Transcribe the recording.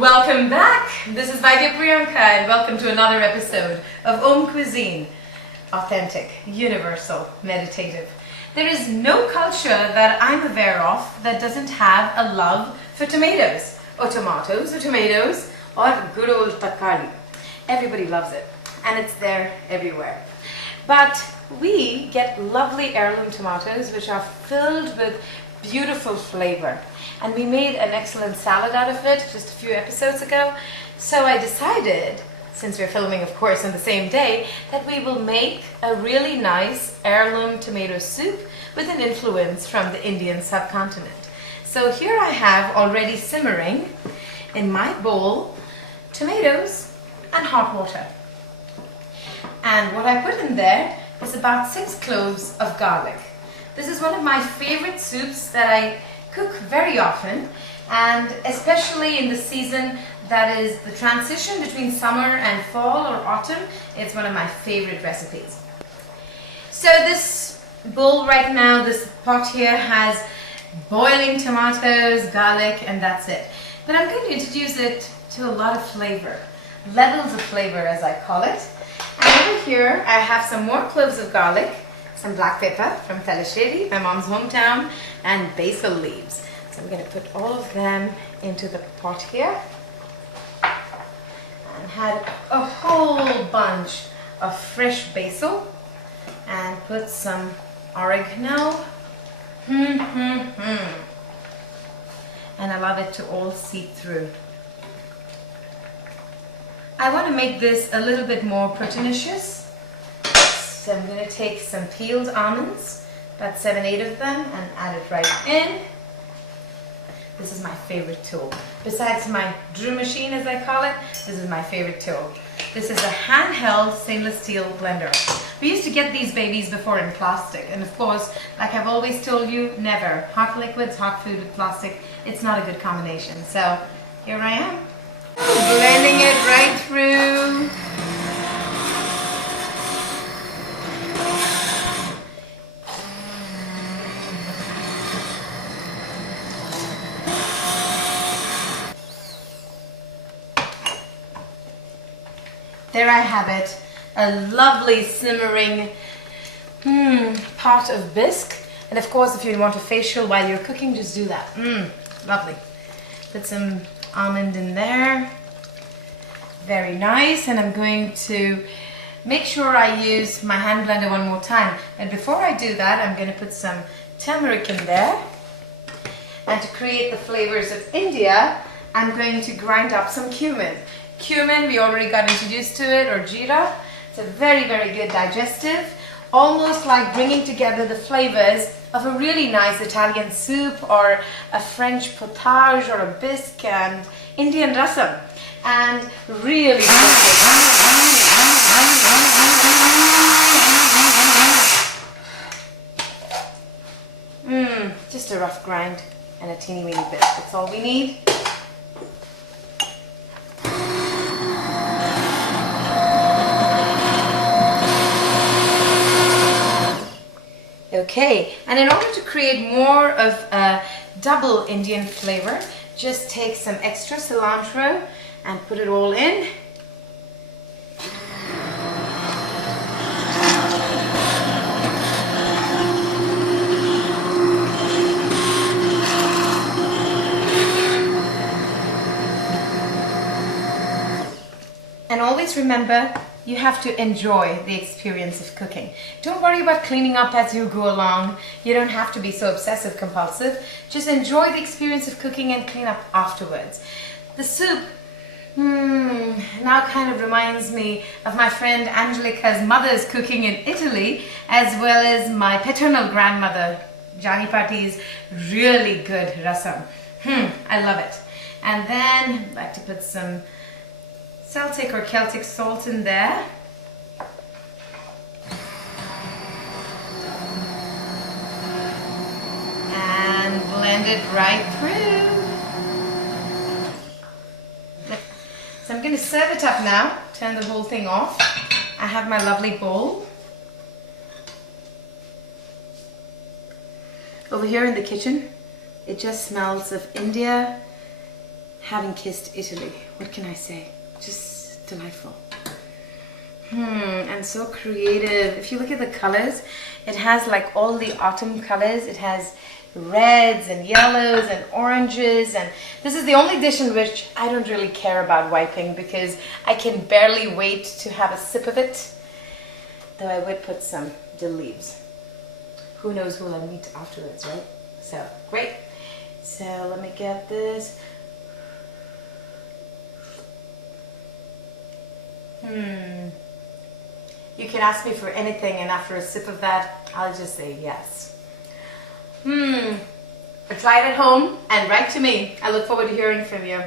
Welcome back! This is Vaidya Priyanka and welcome to another episode of Home Cuisine. Authentic, universal, meditative. There is no culture that I'm aware of that doesn't have a love for tomatoes, or tomatoes, or good old takali. Everybody loves it and it's there everywhere. But we get lovely heirloom tomatoes which are filled with beautiful flavor. And we made an excellent salad out of it just a few episodes ago. So I decided, since we're filming of course on the same day, that we will make a really nice heirloom tomato soup with an influence from the Indian subcontinent. So here I have already simmering in my bowl tomatoes and hot water. And what I put in there is about 6 cloves of garlic. This is one of my favorite soups that I cook very often, and especially in the season that is the transition between summer and fall or autumn. It's one of my favorite recipes. So this bowl right now, this pot here has boiling tomatoes, garlic, and that's it. But I'm going to introduce it to a lot of flavor, levels of flavor as I call it. And over here I have some more cloves of garlic, some black pepper from Talasheri, my mom's hometown, and basil leaves. So I'm going to put all of them into the pot here. And had a whole bunch of fresh basil and put some oregano. And allow it to all seep through. I want to make this a little bit more proteinicious. So I'm going to take some peeled almonds, about 7-8 of them, and add it right in. This is my favorite tool. Besides my drill machine, as I call it, this is my favorite tool. This is a handheld stainless steel blender. We used to get these babies before in plastic, and of course, like I've always told you, never. Hot liquids, hot food with plastic, it's not a good combination. So here I am, blending it right through. There I have it, a lovely simmering pot of bisque. And of course, if you want a facial while you're cooking, just do that. Lovely. Put some almond in there. Very nice. And I'm going to make sure I use my hand blender one more time. And before I do that, I'm going to put some turmeric in there. And to create the flavors of India, I'm going to grind up some cumin. Cumin, we already got introduced to it, or jeera. It's a very, very good digestive. Almost like bringing together the flavors of a really nice Italian soup or a French potage or a bisque and Indian rasam. And really just a rough grind and a teeny weeny bit. That's all we need. Okay, and in order to create more of a double Indian flavor, just take some extra cilantro and put it all in. And always remember, you have to enjoy the experience of cooking. Don't worry about cleaning up as you go along. You don't have to be so obsessive compulsive. Just enjoy the experience of cooking and clean up afterwards. The soup now kind of reminds me of my friend Angelica's mother's cooking in Italy, as well as my paternal grandmother Jani Pati's really good rasam. I love it. And then I like to put some Celtic or Celtic salt in there. And blend it right through. So I'm going to serve it up now, turn the whole thing off. I have my lovely bowl. Over here in the kitchen, it just smells of India having kissed Italy. What can I say? Just delightful. And so creative. If you look at the colors, it has like all the autumn colors. It has reds and yellows and oranges, and this is the only dish in which I don't really care about wiping because I can barely wait to have a sip of it, though I would put some dill leaves. Who knows who I'll meet afterwards, right? So great. So let me get this. You can ask me for anything, and after a sip of that, I'll just say yes. Try it at home and write to me. I look forward to hearing from you.